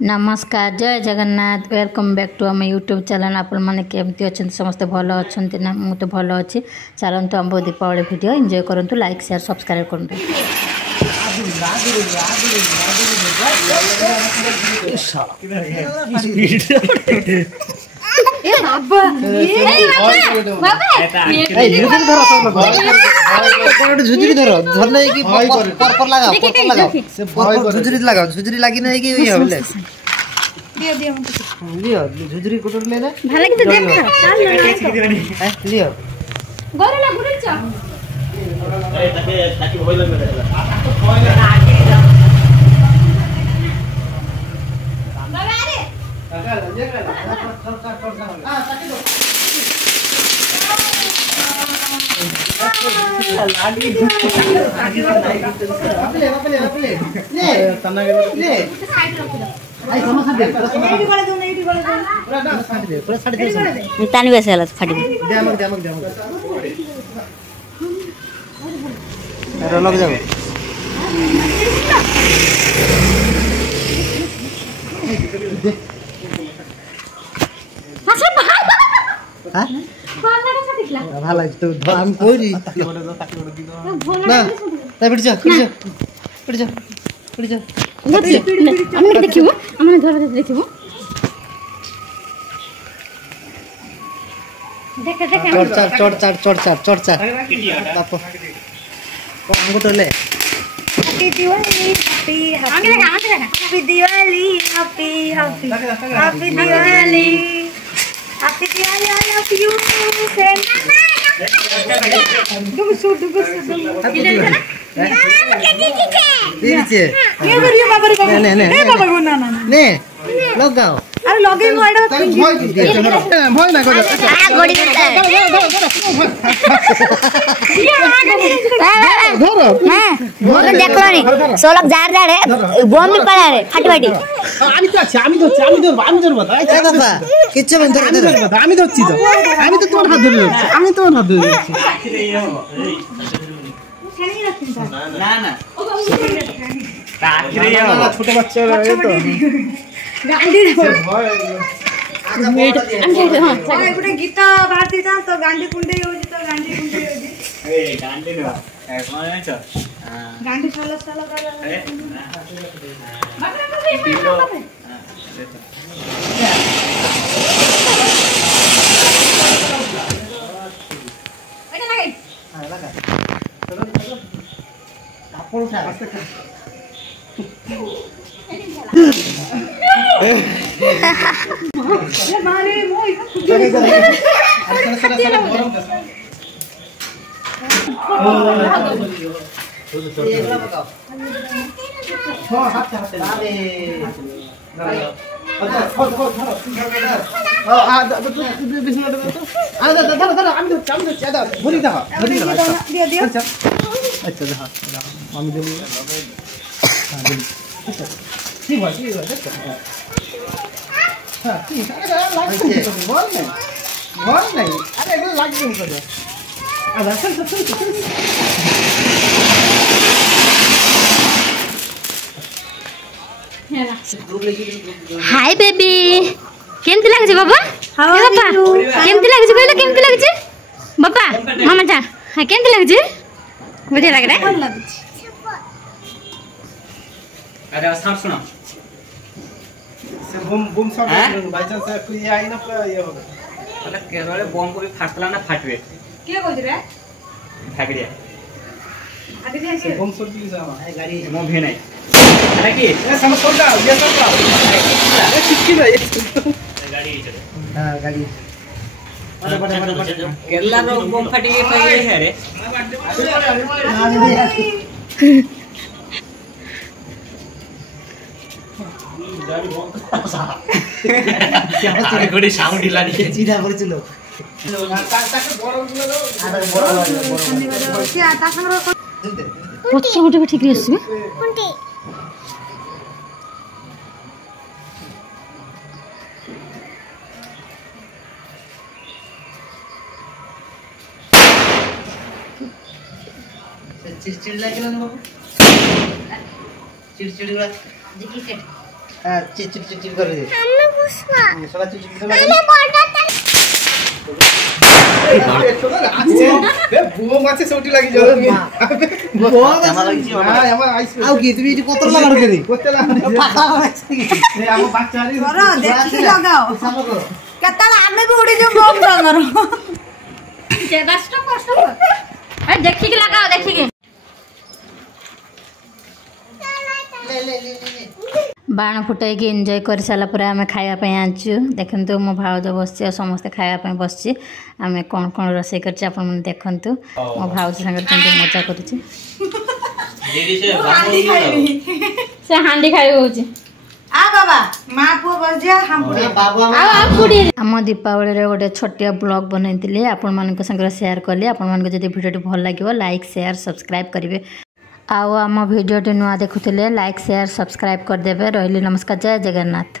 नमस्कार जय Jagannath welcome back to आम यूट्यूब चैनल। आपण मैंने केमती अच्छा समस्ते भल अच्छा ना मु तो भल अच्छी। चलतु आम दीपावली वीडियो एंजॉय करूँ, लाइक शेयर सब्सक्राइब करूँ। झुझुरी धर धर नहीं कि पर लगाओ से झुझुरी लगाओ झुझुरी लगी नहीं कि ये होले लियो झुझुरी कोटर ले ले भाले कि तो देख लियो गोरे ला गुरे चा ए ताकि होय लग तानी वैसे हालत फाटी लग जाओ ভালো তো আমি কইরি না তাই বিড় যা বিড় যা আমি দেখিব আমি ধরে দেখিব দেখ দেখ চড় চার তারপর আঙ্গুটো লে Happy Diwali, happy Diwali, happy Diwali, happy Diwali, I love you. নে लगाओ अरे लगे वो आइडा भय ना कर गोड़ी धर हां बोले देखलो नी सोलक जार जार है बम भी पड़ा रे फाटी फाटी আমি ধরব এই দাদা কিচ্ছু বন্ধ ধর আমি ধরছি তো আমি তো তোমার হাত ধরে আমি তোমার হাত ধরে ना ना आखिर ये छोटे बच्चे ये तो गांडी भय हां गुटे गीत भारती था तो गांडी कुंडे होजी तो गांडी कुंडे होजी ए गांडी न कौन है छ गांडी साला साला अरे কাপড় উঠা আস্তে খা मारे मोई हाय बेबी केमती लागे बाबा हाय बाबा केमती लागे कहले केमती लागे बाबा मामा जा हां केमती लागे बढ़िया लग रहा है अरे साउंड सुनो से बम शॉट बाय चांस कोई आई ना ये होगा मतलब केरले बम को भी फाटला ना फाटवे के कोज रे फागड़िया आगे दे से बम शॉट की जावा गाड़ी मो भी नहीं अरे की ए समझ छोड़ जाओ ये सब ए चिपकी ना ये गाड़ी चले हां गाड़ी केरला रो बम फाटी के कई है रे क्या गोड़ी साउंड हिला दी सीधा পড়ছিল से आता संग पछे गोटे ठीक रे आसी कोनटी चिड़चिड़ लागला ना बाबू चिड़चिड़ वाला देखी के चिचिर चिचिर कर दे सला चिचिर बुओ माछे सोटी लागि जाऊ बुओ हां हमर आइस आउ की तुमी इटी कोतर लगार के दी कोतर लगार पाखा ए हम बाच्चारी गर देखि लगाओ केतला हमें भी उड़ी जो बम रंगर जे कष्ट ए देखि के लगाओ देखि के बाण फुटाई एंजॉय कर सारा पर आम खायापी आंचु देखु मो भाउज बस समस्ते खायापी बस आम कौन कौन रोसे कर देखु मो भाउज संगे मजा कर हांडी खाई हो आम दीपावली गोटे छोटिया ब्लॉग बनई आपण मान संगे शेयर कली आपण जब भिडियो भल लगे लाइक शेयर सब्सक्राइब करेंगे आम भिडियो नुआ देखुले लाइक शेयर सब्सक्राइब करदे। रही नमस्कार जय जगन्नाथ।